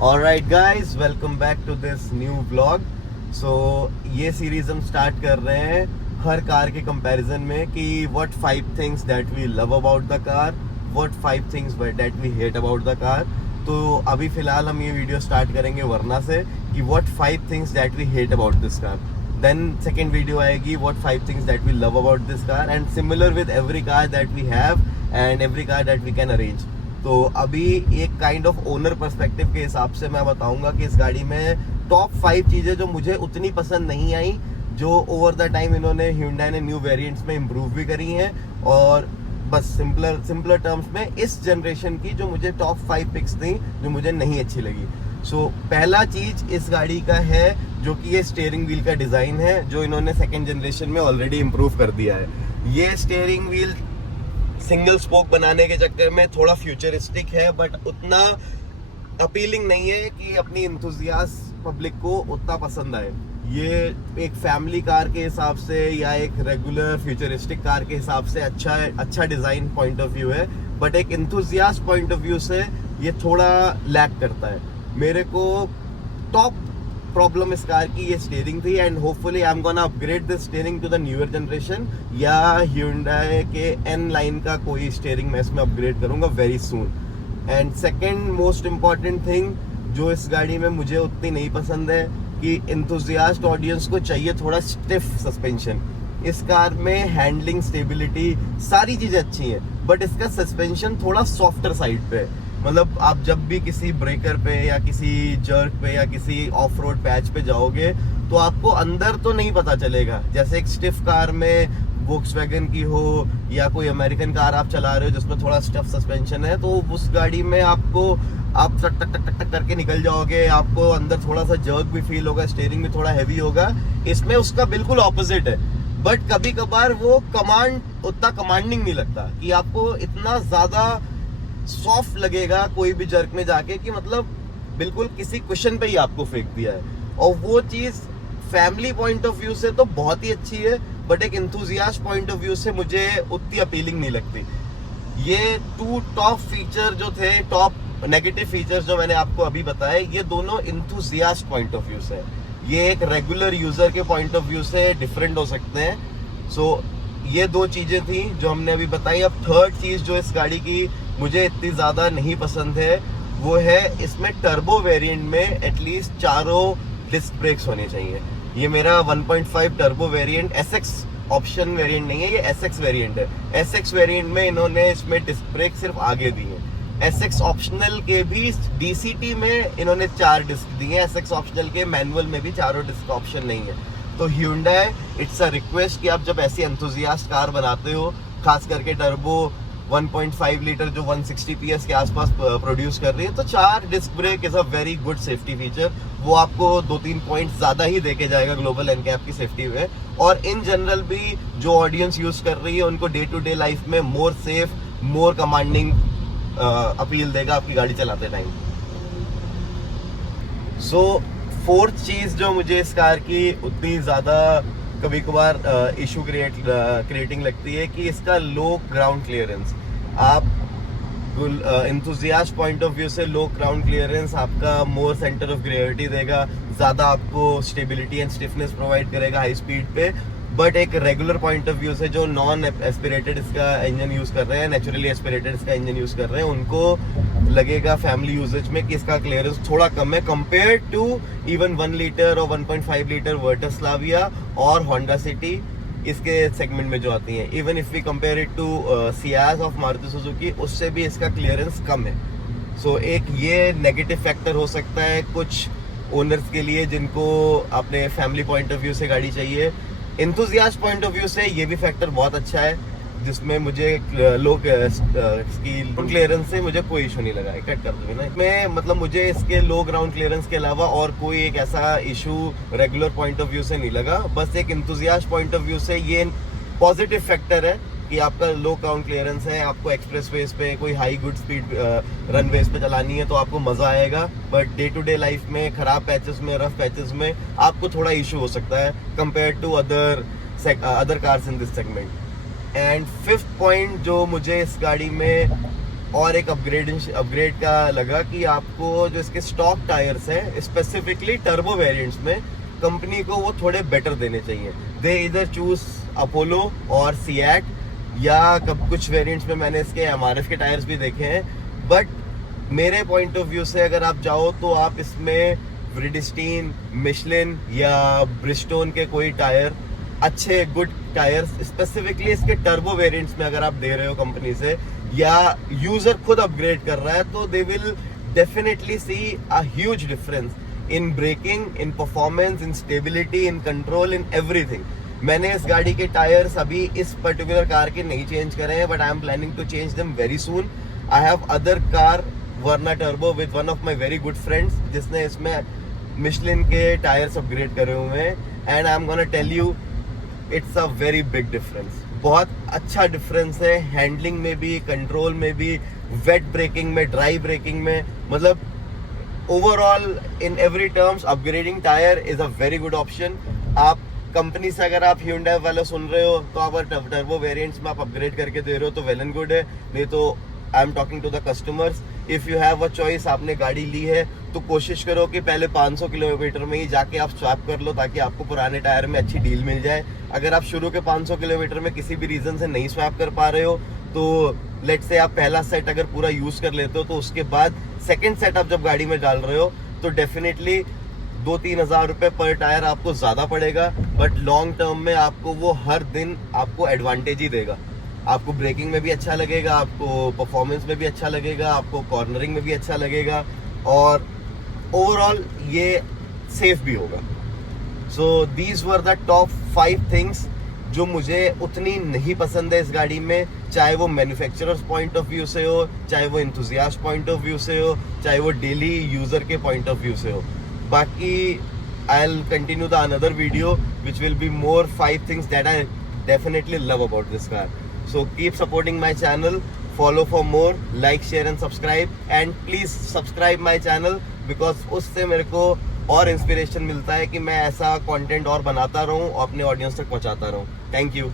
Alright guys, welcome back to this new vlog. So ये series हम start कर रहे हैं हर कार के कंपैरिजन में कि what 5 things that we love about the car, what 5 things that we hate about the car. तो अभी फिलहाल हम ये वीडियो स्टार्ट करेंगे वरना से कि what 5 things that we hate about this car. Then second video आएगी what 5 things that we love about this car, and similar with every car that we have and every car that we can arrange. तो अभी एक kind of owner perspective के हिसाब से मैं बताऊंगा कि इस गाड़ी में टॉप 5 चीजें जो मुझे उतनी पसंद नहीं आई, जो ओवर द टाइम इन्होंने Hyundai ने न्यू वेरिएंट्स में इम्प्रूव भी करी हैं, और बस सिंपलर टर्म्स में इस जनरेशन की जो मुझे टॉप 5 पिक्स थी जो मुझे नहीं अच्छी लगी। सो पहला चीज इस गाड़ी का है जो कि ये स्टीयरिंग व्हील का डिजाइन है, जो इन्होंने सेकेंड जनरेशन में ऑलरेडी इम्प्रूव कर दिया है। ये स्टीयरिंग व्हील सिंगल स्पोक बनाने के चक्कर में थोड़ा फ्यूचरिस्टिक है, बट उतना अपीलिंग नहीं है कि अपनी इंथुजियास्ट पब्लिक को उतना पसंद आए। ये एक फैमिली कार के हिसाब से या एक रेगुलर फ्यूचरिस्टिक कार के हिसाब से अच्छा डिजाइन पॉइंट ऑफ व्यू है, बट एक इंथुजियास्ट पॉइंट ऑफ व्यू से ये थोड़ा लैक करता है। मेरे को टॉप प्रॉब्लम इस कार की ये स्टीयरिंग थी, and hopefully I am gonna upgrade this steering to the newer generation, या Hyundai के N लाइन का कोई स्टीयरिंग मैं इसमें अपग्रेड करूंगा very soon. And second most important thing जो इस गाड़ी में मुझे उतनी नहीं पसंद है कि इंथुजियास्ट ऑडियंस को चाहिए थोड़ा स्टिफ सस्पेंशन। इस कार में हैंडलिंग, स्टेबिलिटी, सारी चीजें अच्छी हैं, बट इसका सस्पेंशन थोड़ा सॉफ्टर साइड पे है। मतलब आप जब भी किसी ब्रेकर पे या किसी जर्क पे या किसी ऑफ रोड पैच पे जाओगे तो आपको अंदर तो नहीं पता चलेगा, जैसे एक स्टिफ कार में वोक्सवैगन की हो या कोई अमेरिकन कार आप चला रहे हो जिसमें थोड़ा स्टिफ सस्पेंशन है, तो उस गाड़ी में आप टक टक टक टक करके निकल जाओगे, आपको अंदर थोड़ा सा जर्क भी फील होगा, स्टीयरिंग भी थोड़ा हैवी होगा। इसमें उसका बिल्कुल ऑपोजिट है, बट कभी कभार वो उतना कमांडिंग नहीं लगता कि आपको इतना ज्यादा सॉफ्ट लगेगा कोई भी जर्क में जाके कि मतलब बिल्कुल किसी क्वेश्चन पे ही आपको फेंक दिया है। और वो चीज फैमिली पॉइंट ऑफ व्यू से तो बहुत ही अच्छी है, बट एक इंथुजियास्ट पॉइंट ऑफ व्यू से मुझे उतनी अपीलिंग नहीं लगती। ये 2 टॉप फीचर जो थे, टॉप नेगेटिव फीचर्स जो मैंने आपको अभी बताए, ये दोनों इंथुजियास्ट पॉइंट ऑफ व्यू से, ये एक रेगुलर यूजर के पॉइंट ऑफ व्यू से डिफरेंट हो सकते हैं। सो ये 2 चीजें थी जो हमने अभी बताई। अब थर्ड चीज जो इस गाड़ी की मुझे इतनी ज्यादा नहीं पसंद है, वो है इसमें टर्बो वेरिएंट में एटलीस्ट 4 डिस्क ब्रेक्स होने चाहिए। ये मेरा 1.5 turbo variant SX option variant नहीं है, ये SX वेरिएंट है। SX वेरिएंट में इन्होंने इसमें डिस्क ब्रेक सिर्फ आगे दी है। SX ऑप्शनल के भी DCT में इन्होंने 4 डिस्क दी है, SX ऑप्शनल के मैनुअल में भी 4 डिस्क ऑप्शन नहीं है। तो Hyundai, इट्स अ रिक्वेस्ट कि आप जब ऐसी एंथुजियास्ट कार बनाते हो, खास करके टर्बो 1.5 लीटर जो 160 PS के आसपास प्रोड्यूस कर रही है, तो 4 disc brake is a very good safety feature. वो आपको 2-3 पॉइंट ज्यादा ही देके जाएगा ग्लोबल NCAP की सेफ्टी में। और इन जनरल भी जो ऑडियंस यूज कर रही है उनको डे टू डे लाइफ में मोर सेफ, मोर कमांडिंग अपील देगा आपकी गाड़ी चलाते टाइम। सो फोर्थ चीज जो मुझे इस कार की उतनी ज्यादा कभी कभार इशू क्रिएटिंग लगती है कि इसका लो ग्राउंड क्लियरेंस। आप इंथुजियास्ट पॉइंट ऑफ व्यू से लो ग्राउंड क्लियरेंस आपका मोर सेंटर ऑफ ग्रेविटी देगा, ज्यादा आपको स्टेबिलिटी एंड स्टिफनेस प्रोवाइड करेगा हाई स्पीड पे। बट एक रेगुलर पॉइंट ऑफ व्यू से जो नॉन एस्पिरेटेड इसका इंजन यूज कर रहे हैं, नेचुरली एस्पिरेटेड इसका इंजन यूज कर रहे हैं, उनको लगेगा फैमिली यूजेज में कि इसका क्लियरेंस थोड़ा कम है कंपेयर टू इवन 1 लीटर और 1.5 लीटर वर्टस स्लाविया और होंडा सिटी इसके सेगमेंट में जो आती हैं। Even if we compare it to Ciaz of Maruti Suzuki, उससे भी इसका क्लियरेंस कम है। सो एक ये नेगेटिव फैक्टर हो सकता है कुछ ओनर्स के लिए जिनको अपने फैमिली पॉइंट ऑफ व्यू से गाड़ी चाहिए। इंथुजियास्ट पॉइंट ऑफ व्यू से ये भी फैक्टर बहुत अच्छा है, जिसमें मुझे लो क्लियरेंस से मुझे कोई इशू नहीं लगा। कट कर दूंगी ना मैं, मतलब मुझे इसके लो ग्राउंड क्लियरेंस के अलावा और कोई एक ऐसा issue regular point of view से नहीं लगा। बस एक इंथुजियास्ट पॉइंट ऑफ व्यू से ये पॉजिटिव फैक्टर है कि आपका लो ग्राउंड क्लियरेंस है, आपको एक्सप्रेसवेज पे कोई हाई गुड स्पीड रनवेज पे चलानी है तो आपको मजा आएगा, but day to day life में खराब पैचेस में, रफ पैचेस में आपको थोड़ा इशू हो सकता है compare to other cars in this segment. And fifth point जो मुझे इस गाड़ी में और एक अपग्रेड का लगा कि आपको जो इसके स्टॉक टायर्स हैं स्पेसिफिकली टर्बो वेरिएंट्स में कंपनी को वो थोड़े बेटर देने चाहिए. दे इधर चूज अपोलो और सिएट, या कुछ वेरिएंट्स में मैंने इसके एमआरएफ के टायर्स भी देखे हैं. बट मेरे पॉइंट ऑफ व्यू से अगर आप जाओ तो आप इसमें ब्रिडिस्टीन, मिशलिन या ब्रिस्टोन के कोई टायर, अच्छे गुड टायर्स स्पेसिफिकली इसके टर्बो वेरिएंट्स में अगर आप दे रहे हो कंपनी से, या यूजर खुद अपग्रेड कर रहा है, तो they will definitely see a huge difference in braking, in performance, in stability, in control, in everything. मैंने इस गाड़ी के टायर्स अभी इस पर्टिकुलर कार के नहीं चेंज करे हैं, but I am planning to change them very soon. I have other car Verna turbo with one of my very good friends, जिसने इसमें मिशलिन के टायर्स अपग्रेड करे हुए हैं, and I am gonna tell you it's a very big difference. बहुत अच्छा difference है handling में भी, कंट्रोल में भी, वेट ब्रेकिंग में, ड्राई ब्रेकिंग में. मतलब overall in every terms upgrading tyre is a very good option. आप कंपनी से अगर आप Hyundai वाले सुन रहे हो तो आप टर्बो वेरिएंट्स में आप अपग्रेड करके दे रहे हो तो वेल एंड गुड है. नहीं तो I am talking to the customers, if you have a choice, आपने गाड़ी ली है तो कोशिश करो कि पहले 500 किलोमीटर में ही जाके आप स्वैप कर लो, ताकि आपको पुराने टायर में अच्छी डील मिल जाए. अगर आप शुरू के 500 किलोमीटर में किसी भी रीजन से नहीं स्वैप कर पा रहे हो, तो लेट्स से आप पहला सेट अगर पूरा यूज कर लेते हो, तो उसके बाद सेकंड सेट आप जब गाड़ी में डाल रहे हो तो डेफिनेटली 2-3 हज़ार रुपये पर टायर आपको ज़्यादा पड़ेगा. बट लॉन्ग टर्म में आपको वो हर दिन आपको एडवांटेज ही देगा. आपको ब्रेकिंग में भी अच्छा लगेगा, आपको परफॉर्मेंस में भी अच्छा लगेगा, आपको कॉर्नरिंग में भी अच्छा लगेगा, और ओवरऑल ये सेफ भी होगा. So these were the top 5 things जो मुझे उतनी नहीं पसंद है इस गाड़ी में, चाहे वो मैन्युफैक्चरर्स पॉइंट ऑफ व्यू से हो, चाहे वो एंथुसियास्ट पॉइंट ऑफ व्यू से हो, चाहे वो डेली यूजर के पॉइंट ऑफ व्यू से हो. बाकी I'll continue the another video which will be more 5 things that I definitely love about this car. So keep supporting my channel, follow for more, like, share and subscribe, and please subscribe my channel because उससे मेरे को और inspiration मिलता है कि मैं ऐसा content और बनाता रहूं और अपने ऑडियंस तक पहुंचाता रहूं. Thank you.